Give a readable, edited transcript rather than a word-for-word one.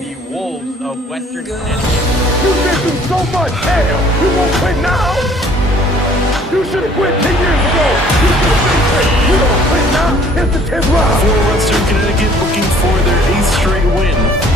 the Wolves of Western Connecticut. You've been through so much hell. You won't quit now? You should have quit 10 years ago. You should have been quit. You don't quit now. It's the 10th round. For Western Connecticut looking for their 8th straight win.